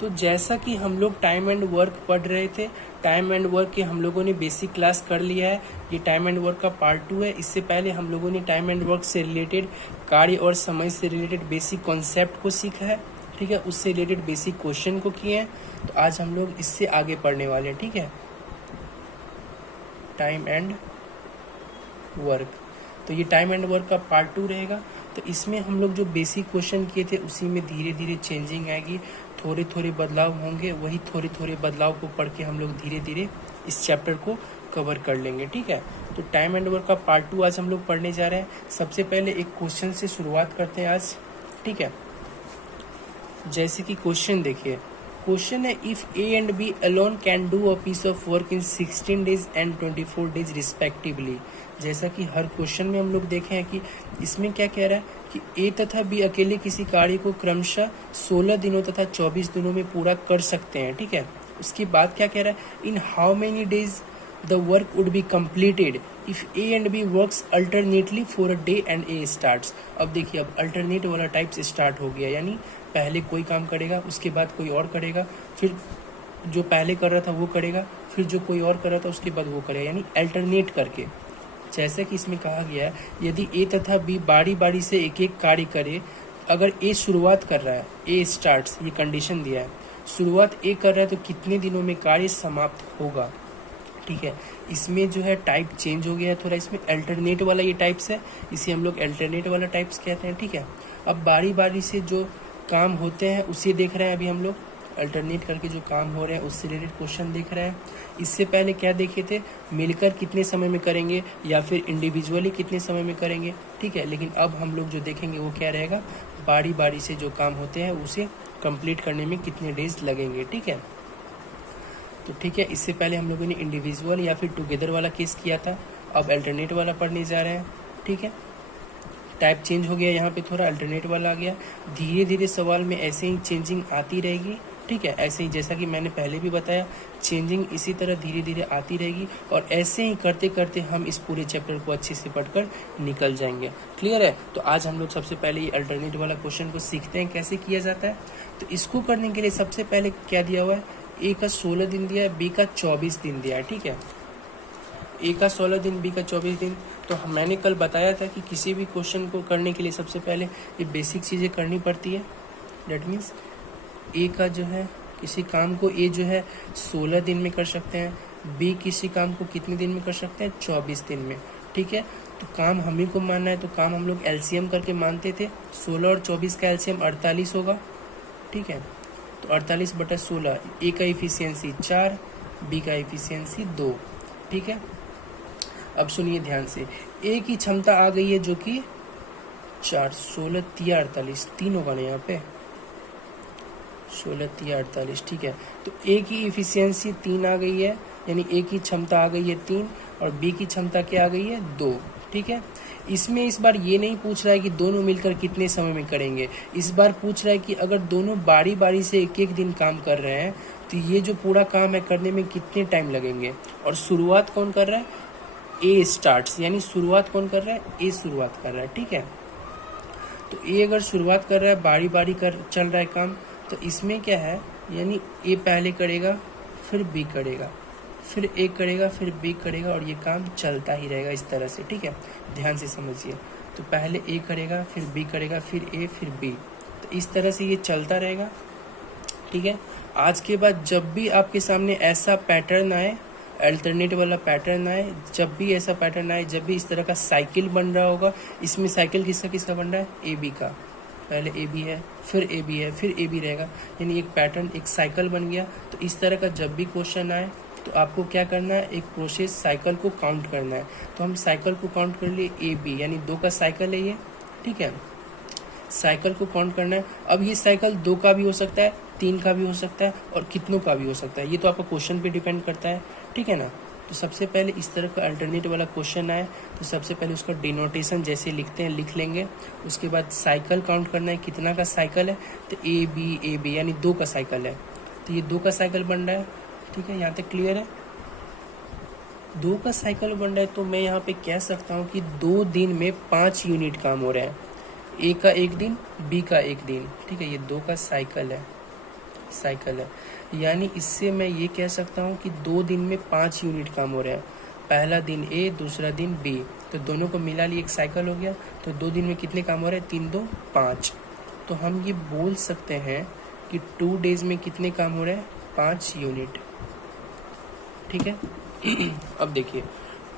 तो जैसा कि हम लोग टाइम एंड वर्क पढ़ रहे थे, टाइम एंड वर्क के हम लोगों ने बेसिक क्लास कर लिया है। ये टाइम एंड वर्क का पार्ट 2 है। इससे पहले हम लोगों ने टाइम एंड वर्क से रिलेटेड कार्य और समय से रिलेटेड बेसिक कॉन्सेप्ट को सीखा है, ठीक है। उससे रिलेटेड बेसिक क्वेश्चन को किए हैं। तो आज हम लोग इससे आगे पढ़ने वाले हैं, ठीक है। टाइम एंड वर्क, तो ये टाइम एंड वर्क का पार्ट 2 रहेगा। तो इसमें हम लोग जो बेसिक क्वेश्चन किए थे उसी में धीरे धीरे चेंजिंग आएगी, थोड़े थोड़े बदलाव होंगे। वही थोड़े थोड़े बदलाव को पढ़ के हम लोग धीरे धीरे इस चैप्टर को कवर कर लेंगे, ठीक है। तो टाइम एंड वर्क का पार्ट 2 आज हम लोग पढ़ने जा रहे हैं। सबसे पहले एक क्वेश्चन से शुरुआत करते हैं आज, ठीक है। जैसे कि क्वेश्चन देखिए, क्वेश्चन है if A and B alone can do a piece of work in 16 days and 24 days respectively. जैसा कि हर क्वेश्चन में हम लोग देखे हैं कि इसमें क्या कह रहा है कि ए तथा बी अकेले किसी कार्य को क्रमशः 16 दिनों तथा 24 दिनों में पूरा कर सकते हैं, ठीक है। उसके बाद क्या कह रहा है, in how many days the work would be completed if A and B works alternately for a day and A starts. अब देखिए, अब अल्टरनेट वाला टाइप से स्टार्ट हो गया, यानी पहले कोई काम करेगा, उसके बाद कोई और करेगा, फिर जो पहले कर रहा था वो करेगा, फिर जो कोई और कर रहा था उसके बाद वो करेगा, यानी अल्टरनेट करके। जैसे कि इसमें कहा गया है, यदि ए तथा बी बारी बारी से एक एक कार्य करे, अगर ए शुरुआत कर रहा है, ए स्टार्ट्स, ये कंडीशन दिया है, शुरुआत ए कर रहा है तो कितने दिनों में कार्य समाप्त होगा, ठीक है। इसमें जो है टाइप चेंज हो गया है थोड़ा, इसमें अल्टरनेट वाला ये टाइप्स है, इसे हम लोग अल्टरनेट वाला टाइप्स कहते हैं, ठीक है। अब बारी बारी से जो काम होते हैं उसे देख रहे हैं अभी हम लोग, अल्टरनेट करके जो काम हो रहे हैं उससे रिलेटेड क्वेश्चन देख रहे हैं। इससे पहले क्या देखे थे, मिलकर कितने समय में करेंगे या फिर इंडिविजुअली कितने समय में करेंगे, ठीक है। लेकिन अब हम लोग जो देखेंगे वो क्या रहेगा, बारी बारी से जो काम होते हैं उसे कंप्लीट करने में कितने डेज लगेंगे, ठीक है। तो ठीक है, इससे पहले हम लोगों ने इंडिविजुअल या फिर टुगेदर वाला केस किया था, अब अल्टरनेट वाला पढ़ने जा रहे हैं, ठीक है। टाइप चेंज हो गया, यहाँ पे थोड़ा अल्टरनेट वाला आ गया। धीरे धीरे सवाल में ऐसे ही चेंजिंग आती रहेगी, ठीक है। ऐसे ही जैसा कि मैंने पहले भी बताया, चेंजिंग इसी तरह धीरे धीरे आती रहेगी और ऐसे ही करते करते हम इस पूरे चैप्टर को अच्छे से पढ़कर निकल जाएंगे। क्लियर है। तो आज हम लोग सबसे पहले ये अल्टरनेट वाला क्वेश्चन को सीखते हैं कैसे किया जाता है। तो इसको करने के लिए सबसे पहले क्या दिया हुआ है, ए का 16 दिन दिया है, बी का 24 दिन दिया है, ठीक है। ए का 16 दिन, बी का 24 दिन। तो मैंने कल बताया था कि किसी भी क्वेश्चन को करने के लिए सबसे पहले ये बेसिक चीज़ें करनी पड़ती है। डेट मीन्स ए का जो है, किसी काम को ए जो है 16 दिन में कर सकते हैं, बी किसी काम को कितने दिन में कर सकते हैं, 24 दिन में, ठीक है। तो काम हम ही को मानना है, तो काम हम लोग एलसीएम करके मानते थे। 16 और 24 का एलसीएम 48 होगा, ठीक है। तो 48/16, ए का इफिशियंसी 4, बी का इफिशियंसी 2, ठीक है। अब सुनिए ध्यान से, ए की क्षमता आ गई है जो कि 4, 16 तिया 48, 3 होगा ना यहाँ पे, 16 तिया 48, ठीक है। तो ए की इफिशियंसी 3 आ गई है, यानी ए की क्षमता आ गई है 3 और बी की क्षमता क्या आ गई है, 2, ठीक है। इसमें इस बार ये नहीं पूछ रहा है कि दोनों मिलकर कितने समय में करेंगे, इस बार पूछ रहा है कि अगर दोनों बारी बारी से एक एक दिन काम कर रहे हैं तो ये जो पूरा काम है करने में कितने टाइम लगेंगे। और शुरुआत कौन कर रहा है, ए स्टार्ट्स, यानी शुरुआत कौन कर रहा है, ए शुरुआत कर रहा है, ठीक है। तो ए अगर शुरुआत कर रहा है, बारी बारी कर चल रहा है काम, तो इसमें क्या है, यानी ए पहले करेगा, फिर बी करेगा, फिर ए करेगा, फिर बी करेगा और ये काम चलता ही रहेगा इस तरह से, ठीक है। ध्यान से समझिए, तो पहले ए करेगा, फिर बी करेगा, फिर ए, फिर बी, तो इस तरह से ये चलता रहेगा, ठीक है। आज के बाद जब भी आपके सामने ऐसा पैटर्न आए, अल्टरनेट वाला पैटर्न आए, जब भी ऐसा पैटर्न आए, जब भी इस तरह का साइकिल बन रहा होगा, इसमें साइकिल किसका किसका बन रहा है, ए बी का, पहले ए बी है, फिर ए बी है, फिर ए बी रहेगा, यानी एक पैटर्न, एक साइकिल बन गया। तो इस तरह का जब भी क्वेश्चन आए तो आपको क्या करना है, एक प्रोसेस साइकिल को काउंट करना है। तो हम साइकिल को काउंट कर लिए, ए बी यानी 2 का साइकिल है ये, ठीक है। साइकिल को काउंट करना है। अब ये साइकिल 2 का भी हो सकता है, 3 का भी हो सकता है और कितनों का भी हो सकता है, ये तो आपका क्वेश्चन पे डिपेंड करता है, ठीक है ना। तो सबसे पहले इस तरह का अल्टरनेट वाला क्वेश्चन आए तो सबसे पहले उसका डिनोटेशन जैसे लिखते हैं लिख लेंगे। उसके बाद साइकिल काउंट करना है, कितना का साइकिल है, तो ए बी यानी 2 का साइकिल है, तो ये 2 का साइकिल बन रहा है, ठीक है। यहाँ तक क्लियर है, 2 का साइकिल बन रहा है। तो मैं यहाँ पे कह सकता हूँ कि 2 दिन में 5 यूनिट काम हो रहे हैं, ए का 1 दिन, बी का 1 दिन, ठीक है। ये 2 का साइकिल है, साइकिल है। यानी इससे मैं ये कह सकता हूँ कि 2 दिन में 5 यूनिट काम हो रहा है। पहला दिन ए, दूसरा दिन बी, तो दोनों को मिला लिए एक साइकिल हो गया। तो 2 दिन में कितने काम हो रहे हैं? 3 2 5। तो हम ये बोल सकते हैं कि 2 डेज में कितने काम हो रहे हैं? 5 यूनिट। ठीक है। अब देखिए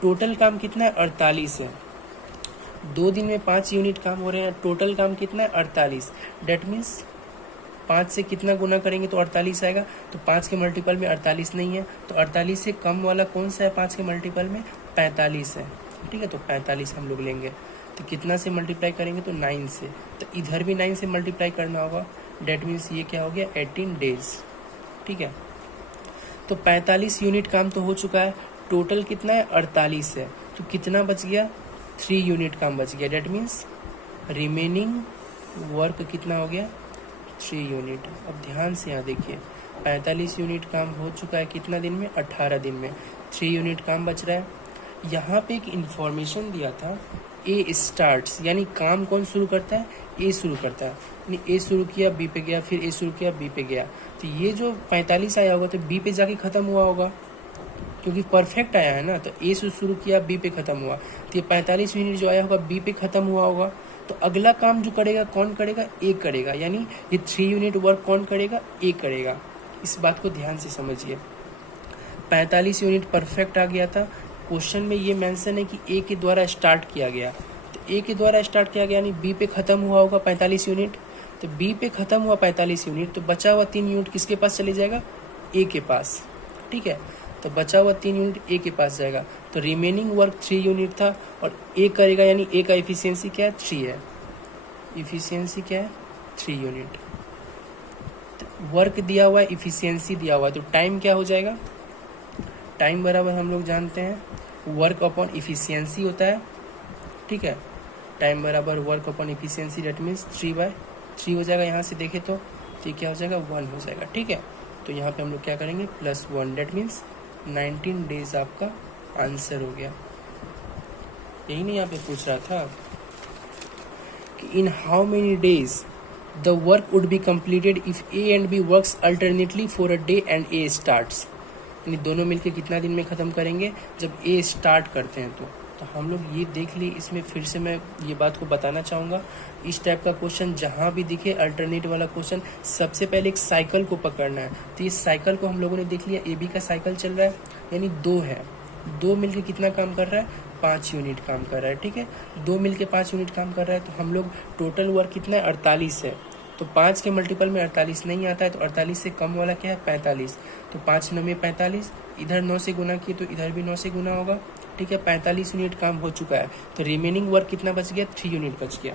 टोटल काम कितना है? 48 है। 2 दिन में 5 यूनिट काम हो रहे हैं, टोटल काम कितना है? 48। डेट मीन्स 5 से कितना गुना करेंगे तो 48 आएगा। तो 5 के मल्टीपल में 48 नहीं है, तो 48 से कम वाला कौन सा है 5 के मल्टीपल में? 45 है। ठीक है, तो 45 हम लोग लेंगे। तो कितना से मल्टीप्लाई करेंगे? तो 9 से। तो इधर भी 9 से मल्टीप्लाई करना होगा। डेट मीन्स ये क्या हो गया? 18 डेज। ठीक है, तो 45 यूनिट काम तो हो चुका है। टोटल कितना है? 48 है। तो कितना बच गया? 3 यूनिट काम बच गया। डेट मीन्स रिमेनिंग वर्क कितना हो गया? 3 यूनिट। अब ध्यान से यहाँ देखिए 45 यूनिट काम हो चुका है कितना दिन में? 18 दिन में। 3 यूनिट काम बच रहा है। यहाँ पे एक इंफॉर्मेशन दिया था ए स्टार्ट्स, यानी काम कौन शुरू करता है? ए शुरू करता है। यानी ए शुरू किया, बी पे गया, फिर ए शुरू किया, बी पे गया। तो ये जो 45 आया होगा तो बी पे जाके खत्म हुआ होगा, क्योंकि परफेक्ट आया है ना। तो ए से शुरू किया, बी पे खत्म हुआ। तो ये 45 यूनिट जो आया होगा बी पे खत्म हुआ होगा। तो अगला काम जो करेगा कौन करेगा? ए करेगा। यानी ये 3 यूनिट वर्क कौन करेगा? ए करेगा। इस बात को ध्यान से समझिए। 45 यूनिट परफेक्ट आ गया था। क्वेश्चन में ये मेंशन है कि ए के द्वारा स्टार्ट किया गया। तो ए के द्वारा स्टार्ट किया गया यानी बी पे खत्म हुआ होगा 45 यूनिट। तो बी पे खत्म हुआ 45 यूनिट, तो बचा हुआ 3 यूनिट किसके पास चले जाएगा? ए के पास। ठीक है, तो बचा हुआ 3 यूनिट ए के पास जाएगा। तो रिमेनिंग वर्क 3 यूनिट था और ए करेगा, यानी ए का इफिशियंसी क्या है? 3 है। इफिशियंसी क्या है? 3 यूनिट। तो वर्क दिया हुआ है, इफिशियंसी दिया हुआ है, तो टाइम क्या हो जाएगा? टाइम बराबर हम लोग जानते हैं वर्क अपॉन इफिशियंसी होता है। ठीक है, टाइम बराबर work upon efficiency, that means 3/3 हो जाएगा। यहाँ से देखें तो ये क्या हो जाएगा? 1 हो जाएगा। ठीक है, तो यहाँ पे हम लोग क्या करेंगे? +1, डेट मीन्स 19 डेज आपका आंसर हो गया। यही नहीं यहाँ पे पूछ रहा था कि in how many days the work would be completed if A and B works alternately for a day and A starts. यानी दोनों मिलकर कितना दिन में ख़त्म करेंगे? जब ए स्टार्ट करते हैं तो हम लोग ये देख लिए। इसमें फिर से मैं ये बात को बताना चाहूँगा, इस टाइप का क्वेश्चन जहाँ भी दिखे अल्टरनेट वाला क्वेश्चन, सबसे पहले एक साइकिल को पकड़ना है। तो इस साइकिल को हम लोगों ने देख लिया, ए बी का साइकिल चल रहा है, यानी 2 है। 2 मिलकर कितना काम कर रहा है? 5 यूनिट काम कर रहा है। ठीक है, 2 मिलकर 5 यूनिट काम कर रहा है। तो हम लोग टोटल वर्क कितना है? 48 है। तो 5 के मल्टीपल में 48 नहीं आता है, तो 48 से कम वाला क्या है? 45। तो 5 9 में 45, इधर 9 से गुना किए तो इधर भी 9 से गुना होगा। ठीक है, 45 यूनिट काम हो चुका है। तो रिमेनिंग वर्क कितना बच गया? 3 यूनिट बच गया।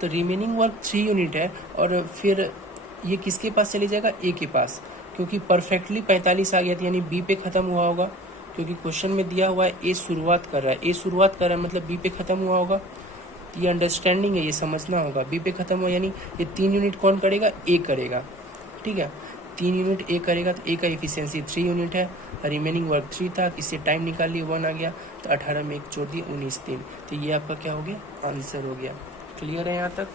तो रिमेनिंग वर्क 3 यूनिट है और फिर ये किसके पास चले जाएगा? ए के पास, क्योंकि परफेक्टली 45 आ गया था, यानी बी पे खत्म हुआ होगा। क्योंकि क्वेश्चन में दिया हुआ है ए शुरुआत कर रहा है, ए शुरुआत कर रहा है मतलब बी पे खत्म हुआ होगा। ये अंडरस्टैंडिंग है, ये समझना होगा। बी पे खत्म हुआ यानी ये 3 यूनिट कौन करेगा? ए करेगा। ठीक है, 3 यूनिट ए करेगा। तो ए का इफिशियंसी 3 यूनिट है, रिमेनिंग वर्क 3 था, इससे टाइम निकाल लिए 1 आ गया। तो 18 में 1 जोड़ दिए 19 3। तो ये आपका क्या हो गया? आंसर हो गया। क्लियर है यहाँ तक?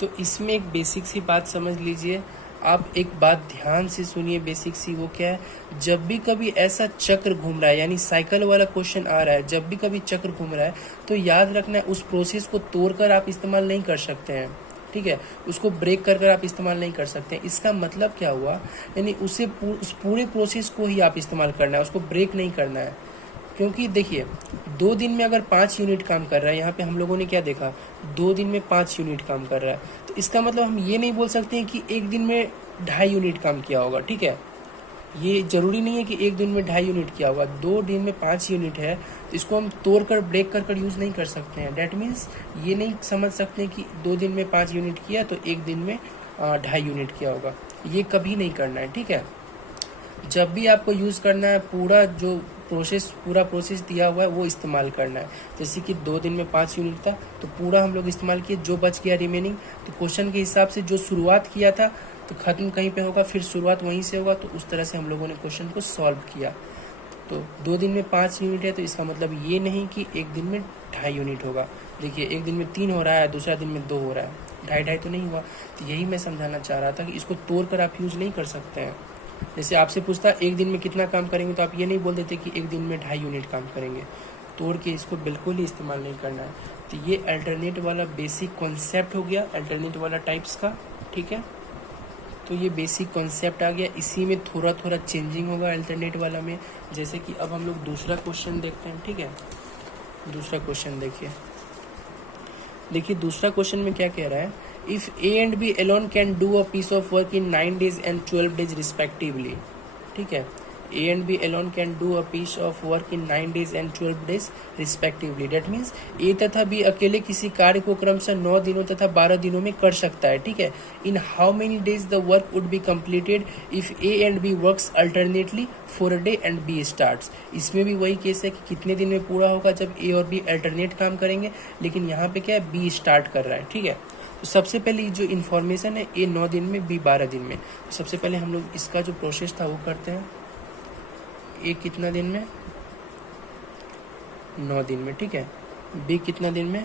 तो इसमें एक बेसिक सी बात समझ लीजिए। आप एक बात ध्यान से सुनिए, बेसिक सी, वो क्या है? जब भी कभी ऐसा चक्र घूम रहा है, यानी साइकिल वाला क्वेश्चन आ रहा है, जब भी कभी चक्र घूम रहा है तो याद रखना है उस प्रोसेस को तोड़कर आप इस्तेमाल नहीं कर सकते हैं। ठीक है, उसको ब्रेक कर आप इस्तेमाल नहीं कर सकते हैं। इसका मतलब क्या हुआ? यानी उस पूरे प्रोसेस को ही आप इस्तेमाल करना है, उसको ब्रेक नहीं करना है। क्योंकि देखिए 2 दिन में अगर 5 यूनिट काम कर रहा है, यहाँ पे हम लोगों ने क्या देखा? 2 दिन में 5 यूनिट काम कर रहा है। तो इसका मतलब हम ये नहीं बोल सकते हैं कि एक दिन में 2.5 यूनिट काम किया होगा। ठीक है, ये जरूरी नहीं है कि एक दिन में 2.5 यूनिट किया होगा। 2 दिन में 5 यूनिट है, तो इसको हम तोड़ कर ब्रेक कर यूज़ नहीं कर सकते हैं। डैट मीन्स ये नहीं समझ सकते कि 2 दिन में 5 यूनिट किया तो एक दिन में 2.5 यूनिट किया होगा। ये कभी नहीं करना है। ठीक है, जब भी आपको यूज़ करना है पूरा पूरा प्रोसेस दिया हुआ है वो इस्तेमाल करना है। जैसे कि 2 दिन में 5 यूनिट था तो पूरा हम लोग इस्तेमाल किए, जो बच गया रिमेनिंग तो क्वेश्चन के हिसाब से जो शुरुआत किया था तो ख़त्म कहीं पे होगा, फिर शुरुआत वहीं से होगा। तो उस तरह से हम लोगों ने क्वेश्चन को सॉल्व किया। तो 2 दिन में 5 यूनिट है तो इसका मतलब ये नहीं कि एक दिन में 2.5 यूनिट होगा। देखिए एक दिन में 3 हो रहा है, दूसरा दिन में 2 हो रहा है, 2.5 तो नहीं हुआ। तो यही मैं समझाना चाह रहा था कि इसको तोड़ कर आप यूज़ नहीं कर सकते हैं। जैसे आपसे पूछता एक दिन में कितना काम करेंगे, तो आप ये नहीं बोल देते कि एक दिन में 2.5 यूनिट काम करेंगे। तोड़ के इसको बिल्कुल ही इस्तेमाल नहीं करना है। तो ये अल्टरनेट वाला बेसिक कॉन्सेप्ट हो गया अल्टरनेट वाला टाइप्स का, ठीक है। तो ये बेसिक कॉन्सेप्ट आ गया, इसी में थोड़ा थोड़ा चेंजिंग होगा अल्टरनेट वाला में। जैसे कि अब हम लोग दूसरा क्वेश्चन देखते हैं, ठीक है। दूसरा क्वेश्चन देखिए दूसरा क्वेश्चन में क्या कह रहा है, if A and B alone can do a piece of work in 9 days and 12 days respectively, ठीक है। A and B alone can do a piece of work in 9 days and 12 days respectively. That means A तथा B अकेले किसी कार्य को क्रमशः 9 दिनों तथा 12 दिनों में कर सकता है, ठीक है। In how many days the work would be completed if A and B works alternately for a day and B starts. इसमें भी वही केस है कि कितने दिन में पूरा होगा, जब ए और बी अल्टरनेट काम करेंगे, लेकिन यहाँ पे क्या है, बी स्टार्ट कर रहा है, ठीक है। तो सबसे पहले जो इन्फॉर्मेशन है, ए 9 दिन में, बी 12 दिन में। तो सबसे पहले हम लोग इसका जो प्रोसेस था वो करते हैं। ए कितना दिन में, 9 दिन में, ठीक है। बी कितना दिन में,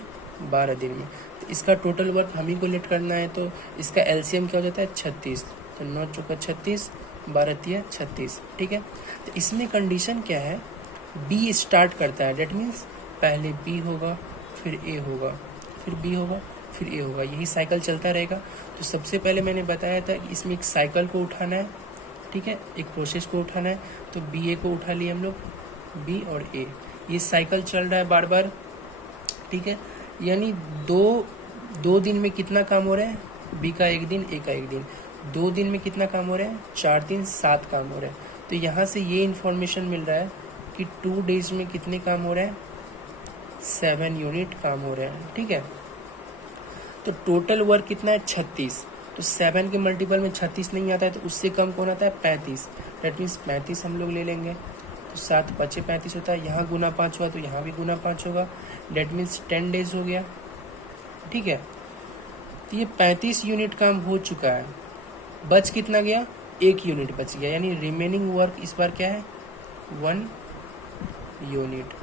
12 दिन में। तो इसका टोटल वर्क हम ही को लेट करना है, तो इसका एलसीएम क्या हो जाता है, 36। तो 9 चौका 36, 12 तिया 36, ठीक है। तो इसमें कंडीशन क्या है, बी स्टार्ट करता है, डेट मीन्स पहले बी होगा, फिर ए होगा, फिर बी होगा, फिर ए होगा, यही साइकिल चलता रहेगा। तो सबसे पहले मैंने बताया था कि इसमें एक साइकिल को उठाना है, ठीक है, एक प्रोसेस को उठाना है। तो बी ए को उठा लिए हम लोग, बी और ए, ये साइकिल चल रहा है बार बार, ठीक है। यानी दो दिन में कितना काम हो रहा है, बी का एक दिन, ए का एक दिन। 2 दिन में कितना काम हो रहा है, 4 दिन 7 काम हो रहा है। तो यहाँ से ये इन्फॉर्मेशन मिल रहा है कि 2 days में कितने काम हो रहे हैं, 7 यूनिट काम हो रहे हैं, ठीक है। तो टोटल वर्क कितना है, 36। तो 7 के मल्टीपल में 36 नहीं आता है, तो उससे कम कौन आता है, 35। डेट मीन्स 35 हम लोग ले लेंगे। तो 7 बचे 35 होता है, यहाँ गुना 5 हुआ तो यहाँ भी गुना 5 होगा। डेट मीन्स 10 days हो गया, ठीक है। तो ये 35 यूनिट काम हो चुका है। बच कितना गया, 1 यूनिट बच गया, यानी रिमेनिंग वर्क इस बार क्या है, 1 यूनिट,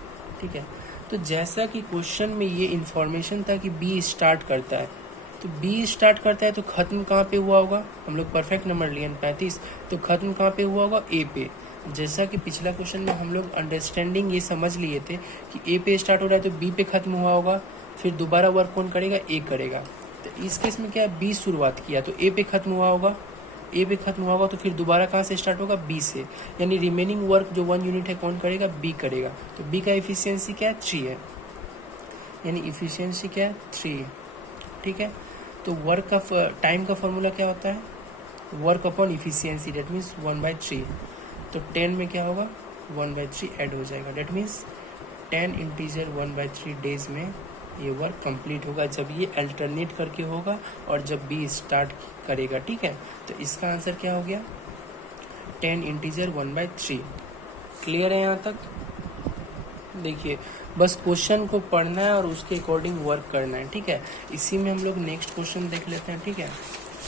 ठीक है। तो जैसा कि क्वेश्चन में ये इन्फॉर्मेशन था कि बी स्टार्ट करता है, तो बी स्टार्ट करता है तो खत्म कहाँ पे हुआ होगा, हम लोग परफेक्ट नंबर लिए 35, तो खत्म कहाँ पे हुआ होगा, ए पे। जैसा कि पिछला क्वेश्चन में हम लोग अंडरस्टैंडिंग ये समझ लिए थे कि ए पे स्टार्ट हो रहा है तो बी पे खत्म हुआ होगा, फिर दोबारा वर्क कौन करेगा, ए करेगा। तो इस केस में क्या है, बी शुरुआत किया तो ए पे खत्म हुआ होगा, ए पे खत्म हुआ होगा, तो फिर दोबारा कहाँ से स्टार्ट होगा, बी से। यानी रिमेनिंग वर्क जो 1 यूनिट है कौन करेगा, बी करेगा। तो बी का इफिशियंसी क्या है, 3 है, यानी इफिशियंसी क्या है, 3, ठीक है। तो वर्क का टाइम का फॉर्मूला क्या होता है, work upon efficiency, that means 1/3। तो 10 में क्या होगा, 1/3 ऐड हो जाएगा। डेट मीन्स 10 इंटीजर 1/3 डेज में ये वर्क कंप्लीट होगा, जब ये अल्टरनेट करके होगा और जब बी स्टार्ट करेगा, ठीक है। तो इसका आंसर क्या हो गया, 10 इंटीजर 1/3। क्लियर है यहाँ तक। देखिए बस क्वेश्चन को पढ़ना है और उसके अकॉर्डिंग वर्क करना है, ठीक है। इसी में हम लोग नेक्स्ट क्वेश्चन देख लेते हैं, ठीक है।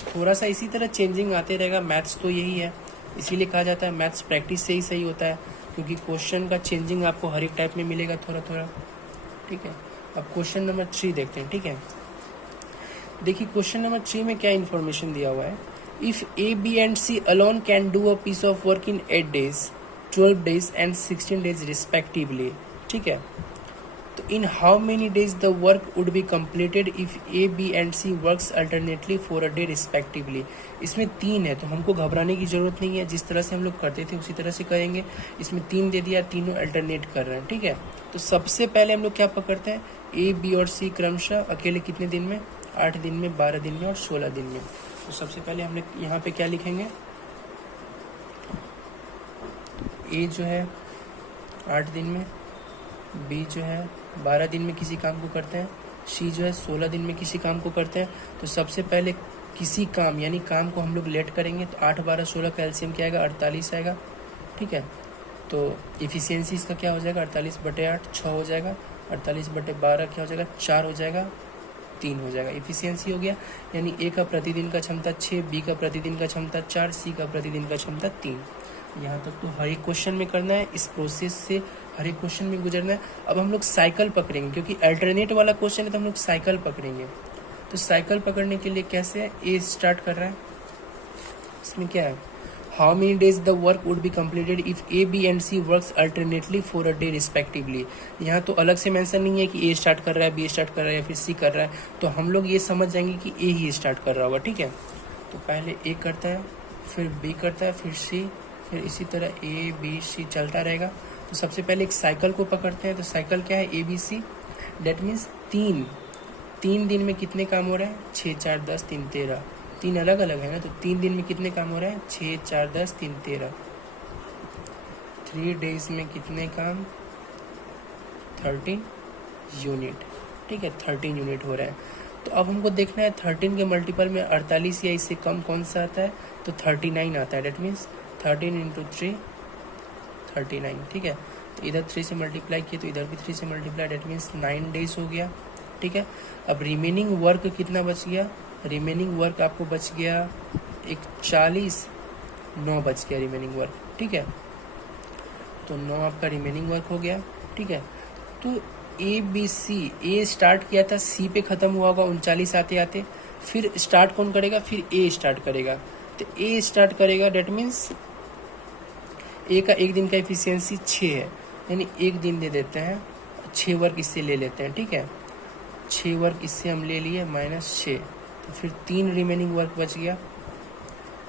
थोड़ा सा इसी तरह चेंजिंग आते रहेगा, मैथ्स तो यही है, इसीलिए कहा जाता है मैथ्स प्रैक्टिस से ही सही होता है, क्योंकि क्वेश्चन का चेंजिंग आपको हर एक टाइप में मिलेगा थोड़ा थोड़ा, ठीक है। अब क्वेश्चन नंबर 3 देखते हैं, ठीक है। देखिए क्वेश्चन नंबर 3 में क्या इन्फॉर्मेशन दिया हुआ है, if A B and C alone can do a piece of work in 8 days, 12 days and 16 days respectively, ठीक है। तो in how many days the work would be completed if A B and C works alternately for a day respectively. इसमें 3 है तो हमको घबराने की जरूरत नहीं है, जिस तरह से हम लोग करते थे उसी तरह से करेंगे। इसमें 3 दे दिया, तीनों अल्टरनेट कर रहे हैं, ठीक है। तो सबसे पहले हम लोग क्या पकड़ते हैं, ए बी और सी क्रमशः अकेले कितने दिन में, 8 दिन में, 12 दिन में और 16 दिन में। तो सबसे पहले हम लोग यहाँ पे क्या लिखेंगे, ए जो है 8 दिन में, बी जो है 12 दिन में किसी काम को करते हैं, सी जो है 16 दिन में किसी काम को करते हैं। तो सबसे पहले किसी काम यानी काम को हम लोग लेट करेंगे, तो 8, 12, 16 का एलसीएम क्या आएगा, 48 आएगा, ठीक है। तो इफिशियंसी इसका क्या हो जाएगा, 48/8 6 हो जाएगा, 48/12 क्या हो जाएगा, 4 हो जाएगा, 3 हो जाएगा। इफिशियंसी हो गया, यानी ए का प्रतिदिन का क्षमता 6, बी का प्रतिदिन का क्षमता 4, सी का प्रतिदिन का क्षमता 3। यहाँ तक तो हर एक क्वेश्चन में करना है, इस प्रोसेस से हर एक क्वेश्चन में गुजरना है। अब हम लोग साइकिल पकड़ेंगे, क्योंकि अल्टरनेट वाला क्वेश्चन है तो हम लोग साइकिल पकड़ेंगे। तो साइकिल पकड़ने के लिए कैसे है, ए स्टार्ट कर रहा है, इसमें क्या है, how many days the work would be completed if A B and C works alternately for a day respectively. यहाँ तो अलग से मेंशन नहीं है कि ए स्टार्ट कर रहा है, बी स्टार्ट कर रहा है या फिर सी कर रहा है, तो हम लोग ये समझ जाएंगे कि ए ही स्टार्ट कर रहा होगा, ठीक है। तो पहले ए करता है, फिर बी करता है, फिर सी, फिर इसी तरह ए बी सी चलता रहेगा। तो सबसे पहले एक साइकिल को पकड़ते हैं। तो साइकिल क्या है, A B C, that means तीन दिन में कितने काम हो रहा है, 6 4 10 3 13, तीन अलग अलग है ना, तो 3 दिन में कितने काम हो रहा है, 6 4 10 3 13। 3 डेज में कितने काम, 13 यूनिट, ठीक है, 13 यूनिट हो रहा है। तो अब हमको देखना है 13 के मल्टीपल में 48 या इससे कम कौन सा आता है, तो 39 आता है। डेट मीन्स 13 इंटू 3 39, ठीक है। तो इधर 3 से मल्टीप्लाई किए तो इधर भी 3 से मल्टीप्लाई, डेट मीन्स 9 डेज हो गया, ठीक है। अब रिमेनिंग वर्क कितना बच गया, रिमेनिंग वर्क आपको बच गया एक 40, 9 बच गया रिमेनिंग वर्क, ठीक है। तो 9 आपका रिमेनिंग वर्क हो गया, ठीक है। तो ए बी सी, ए स्टार्ट किया था, सी पे खत्म हुआ होगा 39 आते आते, फिर स्टार्ट कौन करेगा, फिर ए स्टार्ट करेगा। तो ए स्टार्ट करेगा, डेट मीन्स ए का एक दिन का एफिशिएंसी 6 है, यानी एक दिन दे देते हैं, 6 वर्क इससे ले लेते हैं, ठीक है। 6 वर्क इससे हम ले लिए -6, तो फिर 3 रिमेनिंग वर्क बच गया।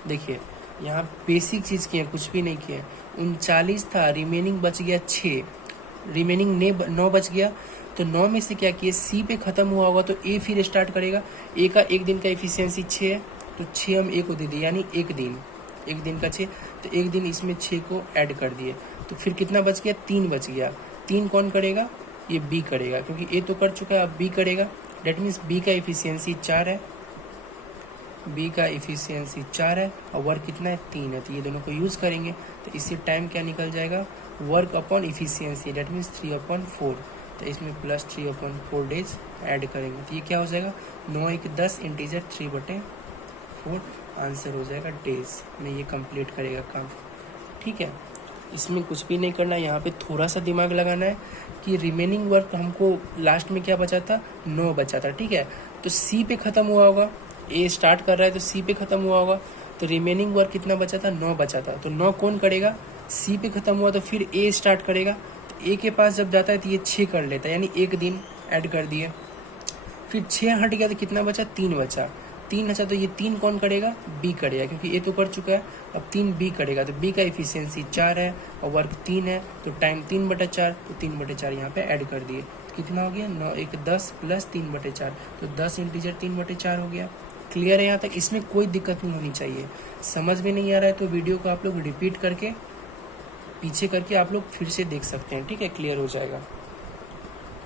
देखिए यहाँ बेसिक चीज़ किए, कुछ भी नहीं किए। 39 था, रिमेनिंग बच गया 6, रिमेनिंग 9 बच गया। तो 9 में से क्या किए, सी पे खत्म हुआ होगा तो ए फिर स्टार्ट करेगा। ए का एक दिन का एफिशिएंसी 6 है, तो 6 हम ए को दे दिए, यानी एक दिन का 6, तो एक दिन इसमें 6 को ऐड कर दिए। तो फिर कितना बच गया, 3 बच गया। 3 कौन करेगा, ये बी करेगा, क्योंकि ए तो कर चुका है, अब बी करेगा। डेट मीन्स बी का एफिशिएंसी 4 है, बी का एफिशिएंसी 4 है और वर्क कितना है, 3 है। तो ये दोनों को यूज़ करेंगे तो इससे टाइम क्या निकल जाएगा, work upon efficiency, that means 3/4। तो इसमें प्लस 3/4 डेज ऐड करेंगे, तो ये क्या हो जाएगा, 9 1 10 इंटीजर 3/4 आंसर हो जाएगा डेज में, ये कंप्लीट करेगा काम, ठीक है। इसमें कुछ भी नहीं करना है, यहाँ पे थोड़ा सा दिमाग लगाना है कि रिमेनिंग वर्क हमको लास्ट में क्या बचा था, 9 बचा था, ठीक है। तो सी पे खत्म हुआ होगा, ए स्टार्ट कर रहा है तो सी पे खत्म हुआ होगा, तो रिमेनिंग वर्क कितना बचा था, 9 बचा था। तो 9 कौन करेगा, सी पे खत्म हुआ तो फिर ए स्टार्ट करेगा। तो ए के पास जब जाता है तो ये 6 कर लेता है, यानी एक दिन ऐड कर दिए। फिर 6 हट गया तो कितना बचा, 3 बचा। 3 बचा तो ये 3 कौन करेगा, बी करेगा, क्योंकि ए तो कर चुका है, अब 3 बी करेगा। तो बी का एफिशिएंसी 4 है और वर्क 3 है, तो टाइम 3/4, तो 3/4 यहाँ पे ऐड कर दिए। कितना हो गया, 9 1 10 प्लस 3/4, तो 10 इंटीजर 3/4 हो गया। क्लियर है यहाँ तक, इसमें कोई दिक्कत नहीं होनी चाहिए। समझ में नहीं आ रहा है तो वीडियो को आप लोग रिपीट करके पीछे करके आप लोग फिर से देख सकते हैं, ठीक है, क्लियर हो जाएगा,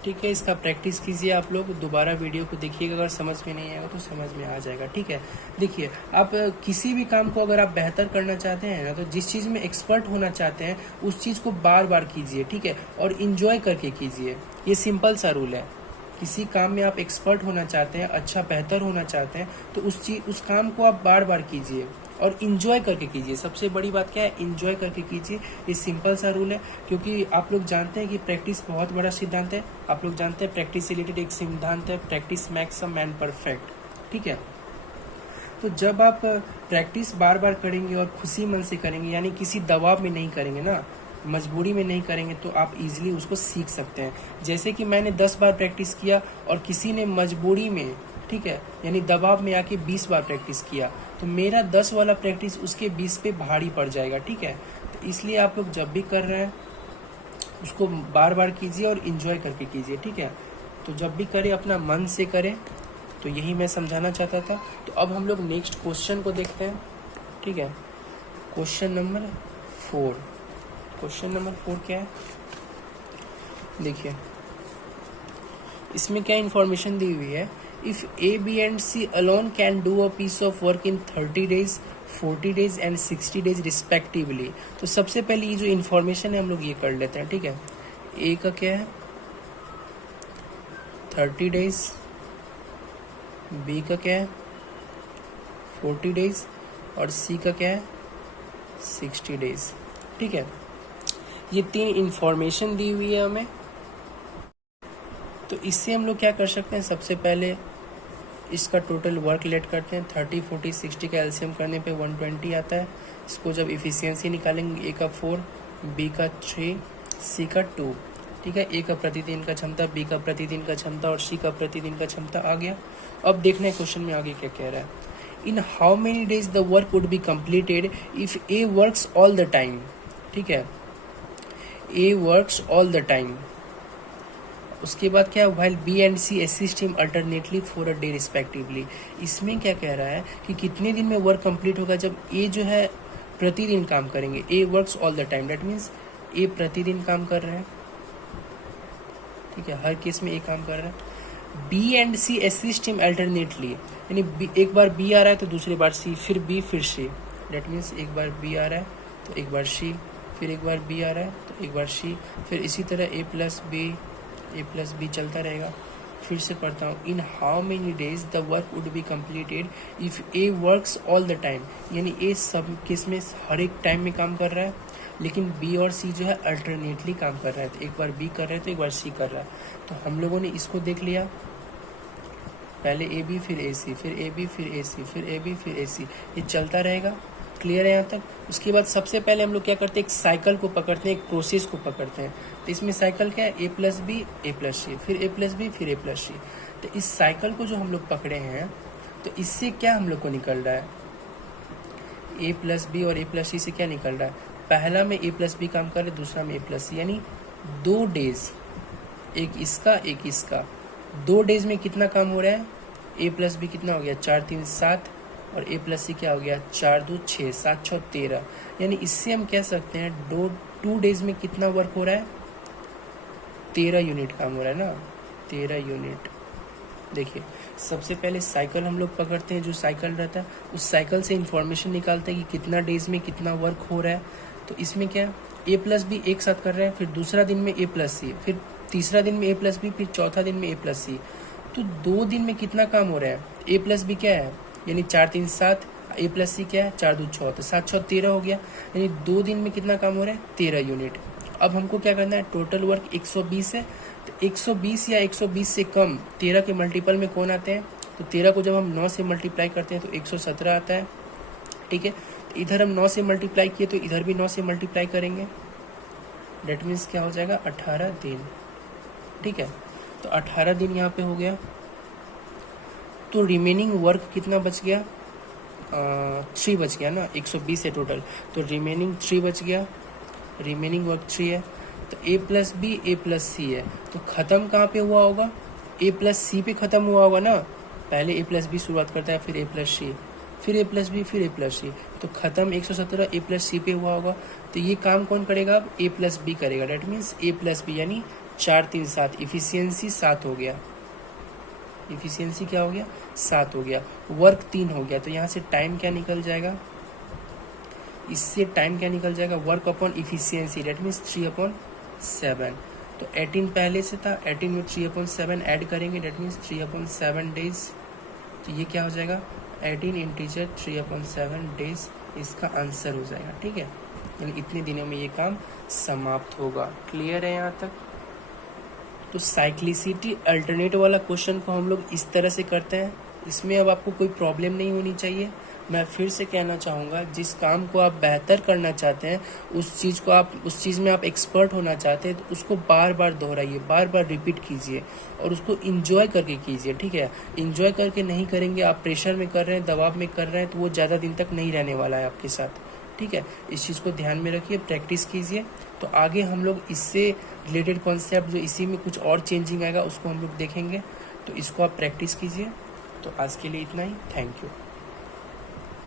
ठीक है। इसका प्रैक्टिस कीजिए, आप लोग दोबारा वीडियो को देखिएगा, अगर समझ में नहीं आएगा तो समझ में आ जाएगा, ठीक है। देखिए आप किसी भी काम को अगर आप बेहतर करना चाहते हैं ना, तो जिस चीज़ में एक्सपर्ट होना चाहते हैं उस चीज़ को बार बार कीजिए, ठीक है, और इन्जॉय करके कीजिए। ये सिंपल सा रूल है। किसी काम में आप एक्सपर्ट होना चाहते हैं, अच्छा बेहतर होना चाहते हैं, तो उस काम को आप बार बार कीजिए और इन्जॉय करके कीजिए। सबसे बड़ी बात क्या है, इन्जॉय करके कीजिए। ये सिंपल सा रूल है, क्योंकि आप लोग जानते हैं कि प्रैक्टिस बहुत बड़ा सिद्धांत है। आप लोग जानते हैं प्रैक्टिस से रिलेटेड एक सिद्धांत है, practice makes a man perfect, ठीक है। तो जब आप प्रैक्टिस बार बार करेंगे और खुशी मन से करेंगे, यानी किसी दबाव में नहीं करेंगे ना, मजबूरी में नहीं करेंगे, तो आप इजीली उसको सीख सकते हैं। जैसे कि मैंने 10 बार प्रैक्टिस किया और किसी ने मजबूरी में, ठीक है, यानी दबाव में आके 20 बार प्रैक्टिस किया, तो मेरा 10 वाला प्रैक्टिस उसके 20 पे भारी पड़ जाएगा, ठीक है। तो इसलिए आप लोग जब भी कर रहे हैं उसको बार बार कीजिए और इन्जॉय करके कीजिए, ठीक है। तो जब भी करें अपना मन से करें, तो यही मैं समझाना चाहता था। तो अब हम लोग नेक्स्ट क्वेश्चन को देखते हैं, ठीक है। क्वेश्चन नंबर 4, क्वेश्चन नंबर 4 क्या है, देखिए इसमें क्या इन्फॉर्मेशन दी हुई है। If A B and C alone can do a piece of work in 30 days 40 days and 60 days respectively. तो सबसे पहले ये जो इन्फॉर्मेशन है हम लोग ये कर लेते हैं, ठीक है। ए का क्या है, 30 डेज, बी का क्या है, 40 डेज और सी का क्या है, 60 डेज, ठीक है। ये 3 इंफॉर्मेशन दी हुई है हमें। तो इससे हम लोग क्या कर सकते हैं, सबसे पहले इसका टोटल वर्क लेट करते हैं। 30, 40, 60 का एलसीएम करने पे 120 आता है। इसको जब इफिशियंसी निकालेंगे, ए का 4, बी का 3, सी का 2, ठीक है। ए का प्रतिदिन का क्षमता, बी का प्रतिदिन का क्षमता और सी का प्रतिदिन का क्षमता आ गया। अब देखना है क्वेश्चन में आगे क्या कह रहा है। In how many days the work would be completed if A works all the time, ठीक है, A works all the time. उसके बाद क्या है, while B and C assist him alternately for a day respectively. इसमें क्या कह रहा है कि कितने दिन में वर्क कंप्लीट होगा जब ए जो है प्रतिदिन काम करेंगे। A works all the time, that means A प्रतिदिन काम कर रहे हैं, ठीक है, हर केस में ए काम कर रहा है। B and C assist him alternately, यानी एक बार बी आ रहा है तो दूसरी बार सी, फिर बी, फिर सी। दैट मीन्स एक बार बी आ रहा है तो एक बार सी, फिर एक बार बी आ रहा है तो एक बार सी, फिर इसी तरह ए प्लस बी चलता रहेगा। फिर से पढ़ता हूँ। इन how many days the work would be completed if A works all the time, यानी ए सब केस में हर एक टाइम में काम कर रहा है, लेकिन बी और सी जो है अल्टरनेटली काम कर रहा है। तो एक बार बी कर रहा है तो एक बार सी कर रहा है। तो हम लोगों ने इसको देख लिया, पहले ए बी फिर ए सी, फिर ए बी फिर ए सी, फिर ए बी फिर ए सी, ये चलता रहेगा। क्लियर है यहाँ तक। उसके बाद सबसे पहले हम लोग क्या करते हैं, एक साइकिल को पकड़ते हैं, एक प्रोसेस को पकड़ते हैं। तो इसमें साइकिल क्या है, ए प्लस बी, ए प्लस सी, फिर ए प्लस बी, फिर ए प्लस सी। तो इस साइकिल को जो हम लोग पकड़े हैं, तो इससे क्या हम लोग को निकल रहा है, ए प्लस बी और ए प्लस सी से क्या निकल रहा है, पहला में ए प्लस बी काम कर रहे, दूसरा में ए प्लस सी, यानी 2 डेज, एक इसका एक इसका, 2 डेज में कितना काम हो रहा है, ए प्लस बी कितना हो गया, 4 3 7, और ए प्लस सी क्या हो गया, 4 2 6, 7 6 13। यानी इससे हम कह सकते हैं 2 डेज में कितना वर्क हो रहा है, 13 यूनिट काम हो रहा है ना, 13 यूनिट। देखिए सबसे पहले साइकिल हम लोग पकड़ते हैं, जो साइकिल रहता है उस साइकिल से इंफॉर्मेशन निकालते हैं कि कितना डेज में कितना वर्क हो रहा है। तो इसमें क्या, ए प्लस बी एक साथ कर रहे हैं, फिर दूसरा दिन में ए प्लस सी, फिर तीसरा दिन में ए प्लस बी, फिर चौथा दिन में ए प्लस सी। तो 2 दिन में कितना काम हो रहा है, ए प्लस बी क्या है, यानी 4 3 7, ए प्लस सी क्या है, 4 2 6, तो 7 6 13 हो गया। यानी 2 दिन में कितना काम हो रहा है, 13 यूनिट। अब हमको क्या करना है, टोटल वर्क 120 है, तो 120 या 120 से कम 13 के मल्टीपल में कौन आते हैं, तो 13 को जब हम 9 से मल्टीप्लाई करते हैं तो 117 आता है, ठीक है। तो इधर हम 9 से मल्टीप्लाई किए तो इधर भी 9 से मल्टीप्लाई करेंगे, डेट मीन्स क्या हो जाएगा, 18 दिन, ठीक है। तो 18 दिन यहाँ पे हो गया। तो रिमेनिंग वर्क कितना बच गया, 3 बच गया ना, 120 है टोटल, तो रिमेनिंग 3 बच गया, रिमेनिंग वर्क 3 है। तो ए प्लस बी, ए प्लस सी है, तो ख़त्म कहाँ पे हुआ होगा, ए प्लस सी पे ख़त्म हुआ होगा ना। पहले ए प्लस बी शुरुआत करता है, फिर ए प्लस सी, फिर ए प्लस बी, फिर ए प्लस सी, तो ख़त्म 117 ए प्लस सी पे हुआ होगा। तो ये काम कौन करेगा, अब ए प्लस बी करेगा, that means A plus B, यानी 4 3 7, इफिशियंसी 7 हो गया, इफिशियंसी क्या हो गया, 7 हो गया, वर्क 3 हो गया। तो यहाँ से टाइम क्या निकल जाएगा, इससे टाइम क्या निकल जाएगा, work upon efficiency, that means 3/7। तो 18 पहले से था, 18 में 3/7 ऐड करेंगे, डेट मीन्स 3/7 डेज। तो ये क्या हो जाएगा, 18 इंटीजर 3/7 डेज, इसका आंसर हो जाएगा, ठीक है। यानी इतने दिनों में ये काम समाप्त होगा। क्लियर है यहाँ तक। तो साइक्लिसिटी अल्टरनेट वाला क्वेश्चन को हम लोग इस तरह से करते हैं, इसमें अब आपको कोई प्रॉब्लम नहीं होनी चाहिए। मैं फिर से कहना चाहूँगा, जिस काम को आप बेहतर करना चाहते हैं, उस चीज़ में आप एक्सपर्ट होना चाहते हैं, तो उसको बार बार दोहराइए, बार बार रिपीट कीजिए और उसको इंजॉय करके कीजिए, ठीक है। इंजॉय करके नहीं करेंगे, आप प्रेशर में कर रहे हैं, दबाव में कर रहे हैं, तो वो ज़्यादा दिन तक नहीं रहने वाला है आपके साथ, ठीक है। इस चीज़ को ध्यान में रखिए, प्रैक्टिस कीजिए, तो आगे हम लोग इससे रिलेटेड कॉन्सेप्ट जो इसी में कुछ और चेंजिंग आएगा उसको हम लोग देखेंगे। तो इसको आप प्रैक्टिस कीजिए। तो आज के लिए इतना ही, थैंक यू।